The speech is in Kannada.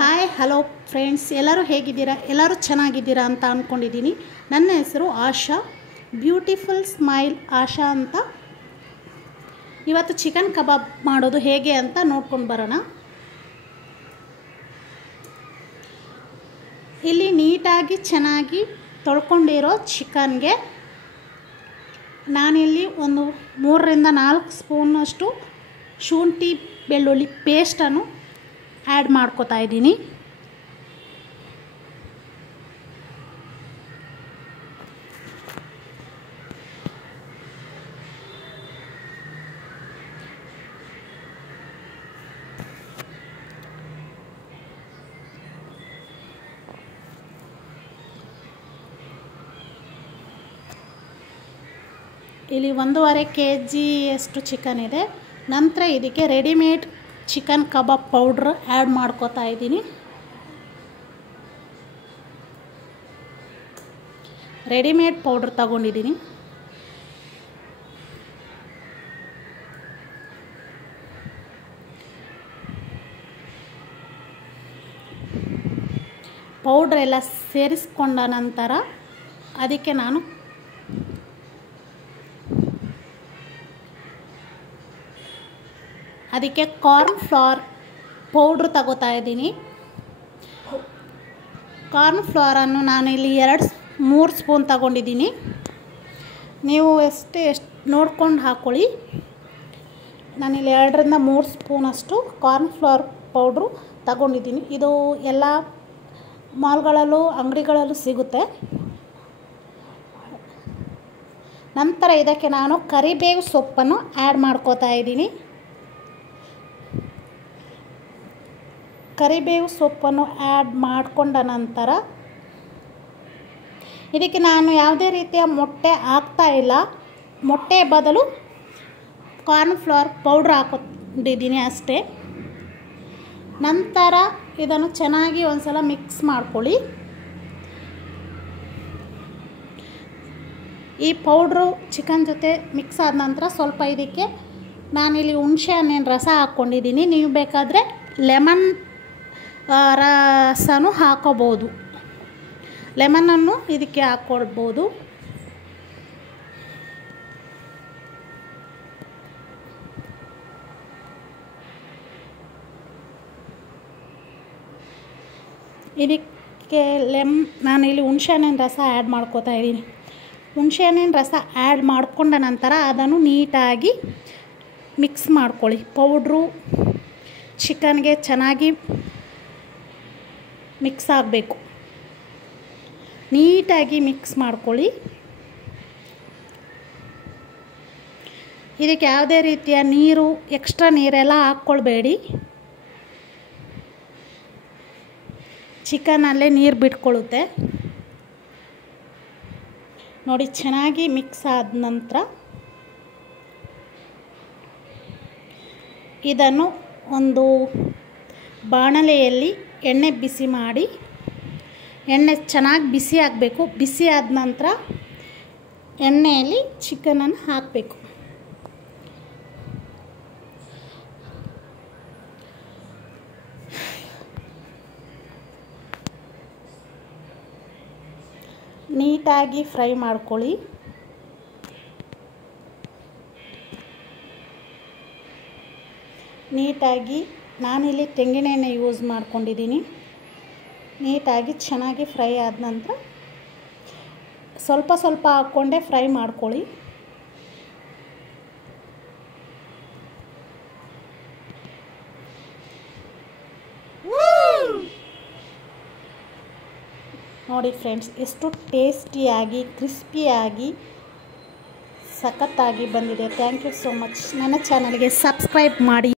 ಹಾಯ್ ಹಲೋ ಫ್ರೆಂಡ್ಸ್, ಎಲ್ಲರೂ ಹೇಗಿದ್ದೀರಾ? ಎಲ್ಲರೂ ಚೆನ್ನಾಗಿದ್ದೀರಾ ಅಂತ ಅಂದ್ಕೊಂಡಿದ್ದೀನಿ. ನನ್ನ ಹೆಸರು ಆಶಾ, ಬ್ಯೂಟಿಫುಲ್ ಸ್ಮೈಲ್ ಆಶಾ ಅಂತ. ಇವತ್ತು ಚಿಕನ್ ಕಬಾಬ್ ಮಾಡೋದು ಹೇಗೆ ಅಂತ ನೋಡ್ಕೊಂಡು ಬರೋಣ. ಇಲ್ಲಿ ನೀಟಾಗಿ ಚೆನ್ನಾಗಿ ತೊಳ್ಕೊಂಡಿರೋ ಚಿಕನ್ಗೆ ನಾನಿಲ್ಲಿ ಒಂದು 3ರಿಂದ 4 ಸ್ಪೂನಷ್ಟು ಶುಂಠಿ ಬೆಳ್ಳುಳ್ಳಿ ಪೇಸ್ಟನ್ನು ಆ್ಯಡ್ ಮಾಡ್ಕೋತಾ ಇದ್ದೀನಿ. ಇಲ್ಲಿ 1.5 kg ಅಷ್ಟು ಚಿಕನ್ ಇದೆ. ನಂತರ ಇದಕ್ಕೆ ರೆಡಿಮೇಡ್ ಚಿಕನ್ ಕಬಾಬ್ ಪೌಡ್ರ್ ಆ್ಯಡ್ ಮಾಡ್ಕೋತಾ ಇದ್ದೀನಿ. ರೆಡಿಮೇಡ್ ಪೌಡ್ರ್ ತಗೊಂಡಿದ್ದೀನಿ. ಪೌಡ್ರ್ ಎಲ್ಲ ಸೇರಿಸ್ಕೊಂಡ ನಂತರ ಅದಕ್ಕೆ ನಾನು ಕಾರ್ನ್ ಫ್ಲವರ್ ಪೌಡ್ರ್ ತಗೋತಾ ಇದ್ದೀನಿ. ಕಾರ್ನ್ ಫ್ಲವರನ್ನು ನಾನಿಲ್ಲಿ 2-3 ಸ್ಪೂನ್ ತಗೊಂಡಿದ್ದೀನಿ. ನೀವು ಎಷ್ಟು ನೋಡ್ಕೊಂಡು ಹಾಕ್ಕೊಳ್ಳಿ. ನಾನಿಲ್ಲಿ 2ರಿಂದ 3 ಸ್ಪೂನಷ್ಟು ಕಾರ್ನ್ ಫ್ಲವರ್ ಪೌಡ್ರು ತಗೊಂಡಿದ್ದೀನಿ. ಇದು ಎಲ್ಲ ಮಾಲ್ಗಳಲ್ಲೂ ಅಂಗಡಿಗಳಲ್ಲೂ ಸಿಗುತ್ತೆ. ನಂತರ ಇದಕ್ಕೆ ನಾನು ಕರಿಬೇವು ಸೊಪ್ಪನ್ನು ಆ್ಯಡ್ ಮಾಡ್ಕೋತಾ ಇದ್ದೀನಿ. ಕರಿಬೇವು ಸೊಪ್ಪನ್ನು ಆ್ಯಡ್ ಮಾಡಿಕೊಂಡ ನಂತರ ಇದಕ್ಕೆ ನಾನು ಯಾವುದೇ ರೀತಿಯ ಮೊಟ್ಟೆ ಹಾಕ್ತಾ ಇಲ್ಲ. ಮೊಟ್ಟೆ ಬದಲು ಕಾರ್ನ್ ಫ್ಲವರ್ ಪೌಡ್ರ್ ಹಾಕೊಂಡಿದ್ದೀನಿ ಅಷ್ಟೇ. ನಂತರ ಇದನ್ನು ಚೆನ್ನಾಗಿ ಒಂದು ಸಲ ಮಿಕ್ಸ್ ಮಾಡ್ಕೊಳ್ಳಿ. ಈ ಪೌಡ್ರು ಚಿಕನ್ ಜೊತೆ ಮಿಕ್ಸ್ ಆದ ನಂತರ ಸ್ವಲ್ಪ ಇದಕ್ಕೆ ನಾನಿಲ್ಲಿ ಹುಣಸೆ ಹಣ್ಣಿನ ರಸ ಹಾಕ್ಕೊಂಡಿದ್ದೀನಿ. ನೀವು ಬೇಕಾದರೆ ಲೆಮನ್ ರಸನೂ ಹಾಕೋಬೋದು. ಲೆಮನನ್ನು ಇದಕ್ಕೆ ಹಾಕ್ಕೊಳ್ಬೋದು. ಇದಕ್ಕೆ ನಾನಿಲ್ಲಿ ಹುಣಸೆ ಹಣ್ಣಿನ ರಸ ಆ್ಯಡ್ ಮಾಡ್ಕೋತಾ ಇದ್ದೀನಿ. ಹುಣಸೆ ಹಣ್ಣಿನ ರಸ ಆ್ಯಡ್ ಮಾಡಿಕೊಂಡ ನಂತರ ಅದನ್ನು ನೀಟಾಗಿ ಮಿಕ್ಸ್ ಮಾಡ್ಕೊಳ್ಳಿ. ಪೌಡ್ರು ಚಿಕನ್ಗೆ ಚೆನ್ನಾಗಿ ಮಿಕ್ಸ್ ಆಗಬೇಕು. ನೀಟಾಗಿ ಮಿಕ್ಸ್ ಮಾಡ್ಕೊಳ್ಳಿ. ಇದಕ್ಕೆ ಯಾವುದೇ ರೀತಿಯ ನೀರು, ಎಕ್ಸ್ಟ್ರಾ ನೀರೆಲ್ಲ ಹಾಕ್ಕೊಳ್ಬೇಡಿ. ಚಿಕನಲ್ಲೇ ನೀರು ಬಿಟ್ಕೊಳ್ಳುತ್ತೆ. ನೋಡಿ, ಚೆನ್ನಾಗಿ ಮಿಕ್ಸ್ ಆದ ನಂತರ ಇದನ್ನು ಒಂದು ಬಾಣಲೆಯಲ್ಲಿ ಎಣ್ಣೆ ಬಿಸಿ ಮಾಡಿ, ಎಣ್ಣೆ ಚೆನ್ನಾಗಿ ಬಿಸಿ ಆಗಬೇಕು. ಬಿಸಿ ಆದ ನಂತರ ಎಣ್ಣೆಯಲ್ಲಿ ಚಿಕನನ್ನು ಹಾಕಬೇಕು. ನೀಟಾಗಿ ಫ್ರೈ ಮಾಡ್ಕೊಳ್ಳಿ. ನೀಟಾಗಿ ನಾನಿಲ್ಲಿ ತೆಂಗಿನೆಣ್ಣೆ ಯೂಸ್ ಮಾಡ್ಕೊಂಡಿದ್ದೀನಿ. ನೀಟಾಗಿ ಚೆನ್ನಾಗಿ ಫ್ರೈ ಆದ ನಂತರ ಸ್ವಲ್ಪ ಸ್ವಲ್ಪ ಹಾಕ್ಕೊಂಡೆ ಫ್ರೈ ಮಾಡ್ಕೊಳ್ಳಿ. ನೋಡಿ ಫ್ರೆಂಡ್ಸ್, ಎಷ್ಟು ಟೇಸ್ಟಿಯಾಗಿ ಕ್ರಿಸ್ಪಿಯಾಗಿ ಸಖತ್ತಾಗಿ ಬಂದಿದೆ. Thank you so much. ನನ್ನ ಚಾನಲ್ಗೆ ಸಬ್ಸ್ಕ್ರೈಬ್ ಮಾಡಿ.